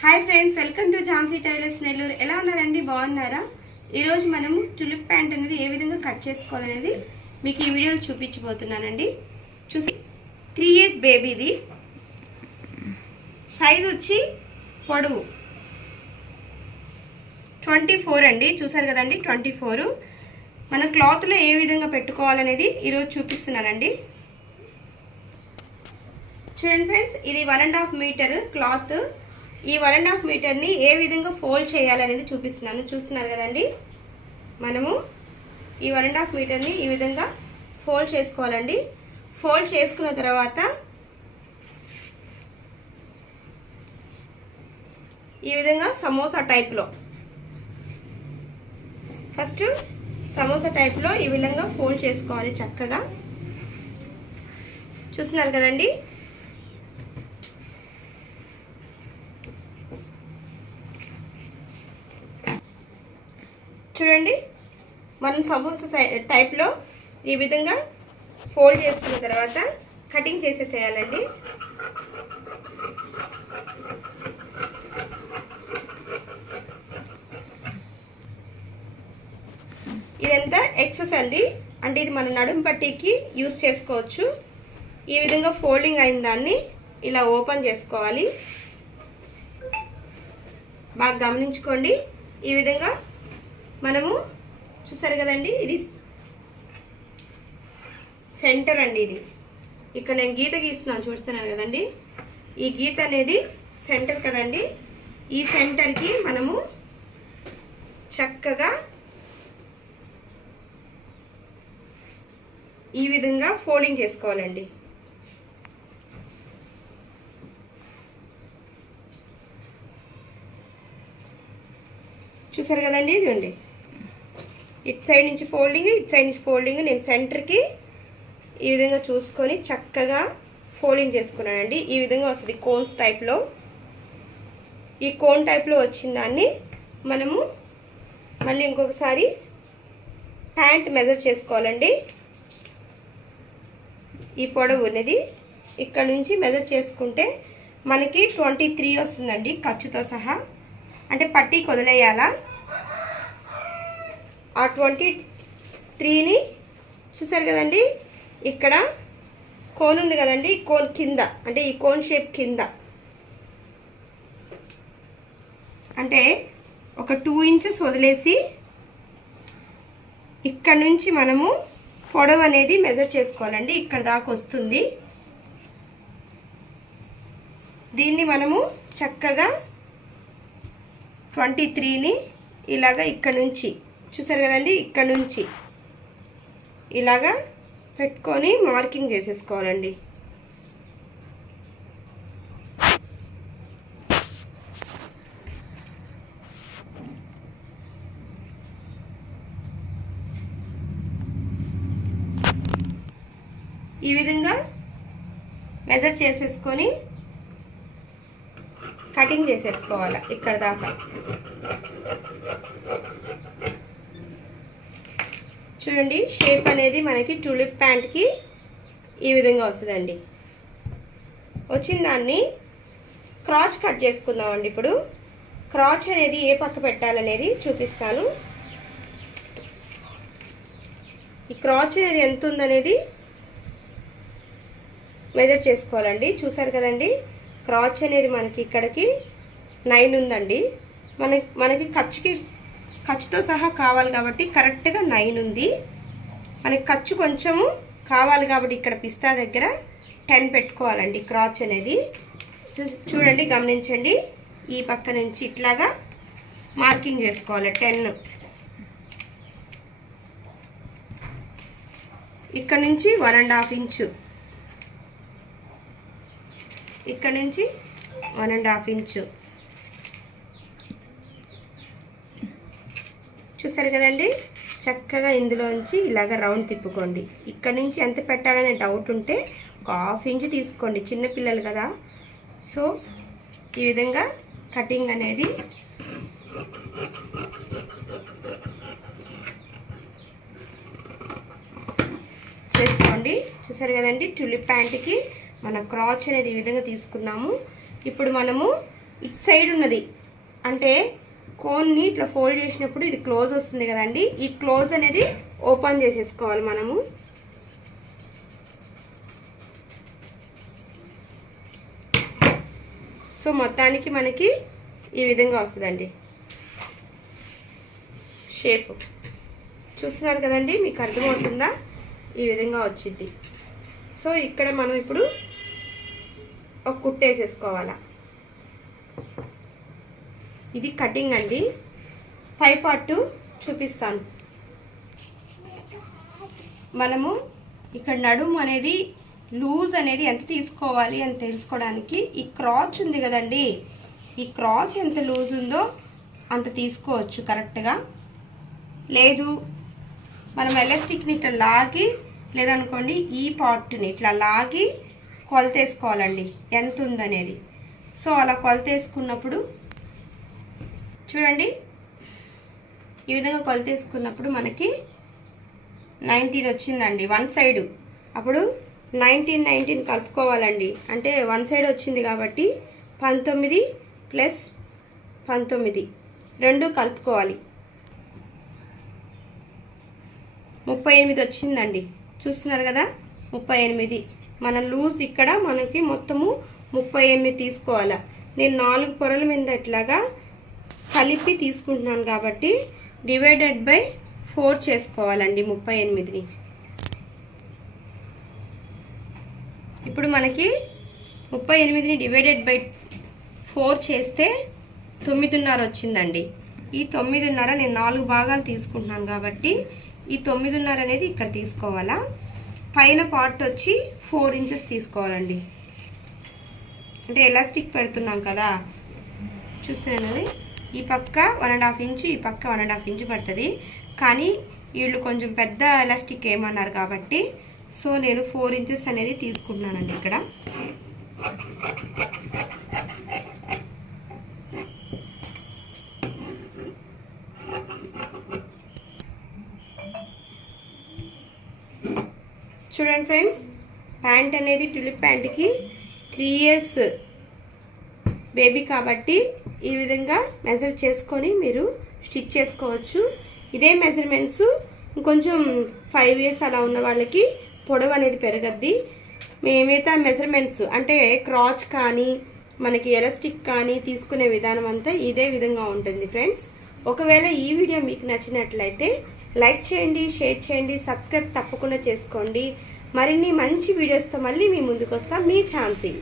Hi friends, welcome to Jhansi tailors Nellore. ఎలా ఉన్నారండి? బాగున్నారా? ఈరోజు మనము టులిప్ ప్యాంట్ అనేది ఏ విధంగా కట్ చేసుకోవాలనేది మీకు ఈ వీడియోలో చూపించబోతున్నానండి. చూసి 3 years బేబీది. సైజ్ వచ్చి పొడవు 24 అండి. చూసారు కదండి, 24. మన క్లాత్లో ఏ విధంగా పెట్టుకోవాలనేది ఈరోజు చూపిస్తున్నానండి. చూడండి ఫ్రెండ్స్, ఇది 1.5 మీటర్ క్లాత్. ఈ 1.5 మీటర్ని ఏ విధంగా ఫోల్డ్ చేయాలనేది చూపిస్తున్నాను. చూస్తున్నారు కదండి, మనము ఈ 1.5 మీటర్ని ఈ విధంగా ఫోల్డ్ చేసుకోవాలండి. ఫోల్డ్ చేసుకున్న తర్వాత ఈ విధంగా సమోసా టైప్లో, ఫస్ట్ సమోసా టైప్లో ఈ విధంగా ఫోల్డ్ చేసుకోవాలి చక్కగా. చూస్తున్నారు కదండి, చూడండి మనం సమోసా టైప్లో ఈ విధంగా ఫోల్డ్ చేసుకున్న తర్వాత కటింగ్ చేసేసేయాలండి. ఇదంతా ఎక్సెస్ అండి, అంటే ఇది మన నడుము పట్టీకి యూస్ చేసుకోవచ్చు. ఈ విధంగా ఫోల్డింగ్ అయిన దాన్ని ఇలా ఓపెన్ చేసుకోవాలి. బాగా గమనించుకోండి. ఈ విధంగా మనము చూసారు కదండి, ఇది సెంటర్ అండి. ఇది ఇక్కడ నేను గీత గీస్తున్నాను, చూస్తున్నారు కదండి. ఈ గీత అనేది సెంటర్ కదండి. ఈ సెంటర్కి మనము చక్కగా ఈ విధంగా ఫోల్డింగ్ చేసుకోవాలండి. చూసారు కదండి, ఇదిగోండి, ఇటు సైడ్ నుంచి ఫోల్డింగ్, ఇటు సైడ్ నుంచి ఫోల్డింగ్. నేను సెంటర్కి ఈ విధంగా చూసుకొని చక్కగా ఫోల్డింగ్ చేసుకున్నానండి. ఈ విధంగా వస్తుంది కోన్స్ టైప్లో. ఈ కోన్ టైప్లో వచ్చిన దాన్ని మనము మళ్ళీ ఇంకొకసారి ప్యాంట్ మెజర్ చేసుకోవాలండి. ఈ పొడవు అనేది ఇక్కడ నుంచి మెజర్ చేసుకుంటే మనకి 23 వస్తుందండి, ఖర్చుతో సహా. అంటే పట్టీకి వదిలేయాలా. ఆ 23ని చూసారు కదండి, ఇక్కడ కోన్ ఉంది కదండి, కోన్ కింద, అంటే ఈ కోన్ షేప్ కింద, అంటే ఒక 2 inches వదిలేసి ఇక్కడ నుంచి మనము పొడవు అనేది మెజర్ చేసుకోవాలండి. ఇక్కడ దాకా వస్తుంది. దీన్ని మనము చక్కగా 23ని ఇలాగా ఇక్కడ నుంచి చూసారు కదండి, ఇక్కడ నుంచి ఇలాగా పెట్టుకొని మార్కింగ్ చేసేసుకోవాలండి. ఈ విధంగా మెజర్ చేసేసుకొని కటింగ్ చేసేసుకోవాలి ఇక్కడ దాకా. చూడండి, షేప్ అనేది మనకి టులిప్ ప్యాంట్కి ఈ విధంగా వస్తుందండి. వచ్చిన దాన్ని క్రాచ్ కట్ చేసుకుందామండి. ఇప్పుడు క్రాచ్ అనేది ఏ పక్క పెట్టాలనేది చూపిస్తాను. ఈ క్రాచ్ అనేది ఎంత ఉందనేది మెజర్ చేసుకోవాలండి. చూసారు కదండి, క్రాచ్ అనేది మనకి ఇక్కడికి 9 ఉందండి. మనకి ఖర్చుతో సహా కావాలి కాబట్టి కరెక్ట్గా 9 ఉంది. మనకి ఖర్చు కొంచెము కావాలి కాబట్టి ఇక్కడ పిస్తా దగ్గర 10 పెట్టుకోవాలండి క్రాచ్ అనేది. చూడండి, గమనించండి, ఈ పక్క నుంచి ఇట్లాగా మార్కింగ్ చేసుకోవాలి 10. ఇక్కడ నుంచి 1.5 ఇంచు, ఇక్కడ నుంచి 1.5 ఇంచు. చూసారు కదండి, చక్కగా ఇందులోంచి ఇలాగ రౌండ్ తిప్పుకోండి. ఇక్కడ నుంచి ఎంత పెట్టాలనే డౌట్ ఉంటే ఒక 1/2 ఇంచు తీసుకోండి, చిన్నపిల్లలు కదా. సో ఈ విధంగా కటింగ్ అనేది చేసుకోండి. చూసారు కదండి, టులిప్ ప్యాంట్కి మన క్రాచ్ అనేది ఈ విధంగా తీసుకున్నాము. ఇప్పుడు మనము ఇటు సైడ్ ఉన్నది అంటే కోన్ని ఇట్లా ఫోల్డ్ చేసినప్పుడు ఇది క్లోజ్ వస్తుంది కదండి, ఈ క్లోజ్ అనేది ఓపెన్ చేసేసుకోవాలి మనము. సో మొత్తానికి మనకి ఈ విధంగా వస్తుందండి షేప్. చూస్తున్నారు కదండి, మీకు అర్థమవుతుందా? ఈ విధంగా వచ్చింది. సో ఇక్కడ మనం ఇప్పుడు ఒక కుట్టేసేసుకోవాలా. ఇది కటింగ్ అండి. పై పార్ట్ చూపిస్తాను. మనము ఇక్కడ నడుము అనేది లూజ్ అనేది ఎంత తీసుకోవాలి అని తెలుసుకోవడానికి ఈ క్రాచ్ ఉంది కదండి, ఈ క్రాచ్ ఎంత లూజ్ ఉందో అంత తీసుకోవచ్చు కరెక్ట్గా. లేదు మనం ఎలాస్టిక్ని ఇట్లా లాగి, లేదనుకోండి ఈ పార్ట్ని ఇట్లా లాగి కొలతేసుకోవాలండి ఎంత ఉందనేది. సో అలా కొలతేసుకున్నప్పుడు చూడండి, ఈ విధంగా కొలతేసుకున్నప్పుడు మనకి 19 వచ్చిందండి వన్ సైడు. అప్పుడు 19 కలుపుకోవాలండి. అంటే వన్ సైడ్ వచ్చింది కాబట్టి 19 ప్లస్ 19 రెండు కలుపుకోవాలి. 38 వచ్చిందండి. చూస్తున్నారు కదా, 38. మన లూజ్ ఇక్కడ మనకి మొత్తము 38 తీసుకోవాలా. నేను 4 పొరల మీద ఇట్లాగా కలిపి తీసుకుంటున్నాను కాబట్టి డివైడెడ్ బై 4 చేసుకోవాలండి 38ని. ఇప్పుడు మనకి 38ని డివైడెడ్ బై 4 చేస్తే 9.5 వచ్చిందండి. ఈ 9.5 నేను 4 భాగాలు తీసుకుంటున్నాను కాబట్టి ఈ 9.5 అనేది ఇక్కడ తీసుకోవాలా. పైన పార్ట్ వచ్చి 4 ఇంచెస్ తీసుకోవాలండి. అంటే ఎలాస్టిక్ పెడుతున్నాం కదా, చూస్తున్నాను. ఈ పక్క 1.5 ఇంచు, ఈ పక్క 1.5 ఇంచు పడుతుంది. కానీ వీళ్ళు కొంచెం పెద్ద ఎలాస్టిక్ ఏమన్నారు కాబట్టి సో నేను 4 ఇంచెస్ అనేది తీసుకుంటున్నానండి ఇక్కడ. చూడండి ఫ్రెండ్స్, ప్యాంట్ అనేది ట్యూలిప్ ప్యాంట్కి 3 years బేబీ కాబట్టి ఈ విధంగా మెజర్ చేసుకొని మీరు స్టిచ్ చేసుకోవచ్చు. ఇదే మెజర్మెంట్స్ ఇంకొంచెం 5 years అలా ఉన్న వాళ్ళకి పొడవు అనేది పెరగద్ది. మిగతా మెజర్మెంట్స్ అంటే క్రాచ్ కానీ మనకి ఎలాస్టిక్ కానీ తీసుకునే విధానం అంతా ఇదే విధంగా ఉంటుంది ఫ్రెండ్స్. ఒకవేళ ఈ వీడియో మీకు నచ్చినట్లయితే లైక్ చేయండి, షేర్ చేయండి, సబ్స్క్రైబ్ తప్పకుండా చేసుకోండి. మరిన్ని మంచి వీడియోస్తో మళ్ళీ మీ ముందుకు వస్తాం. మీ ఛాన్సీ.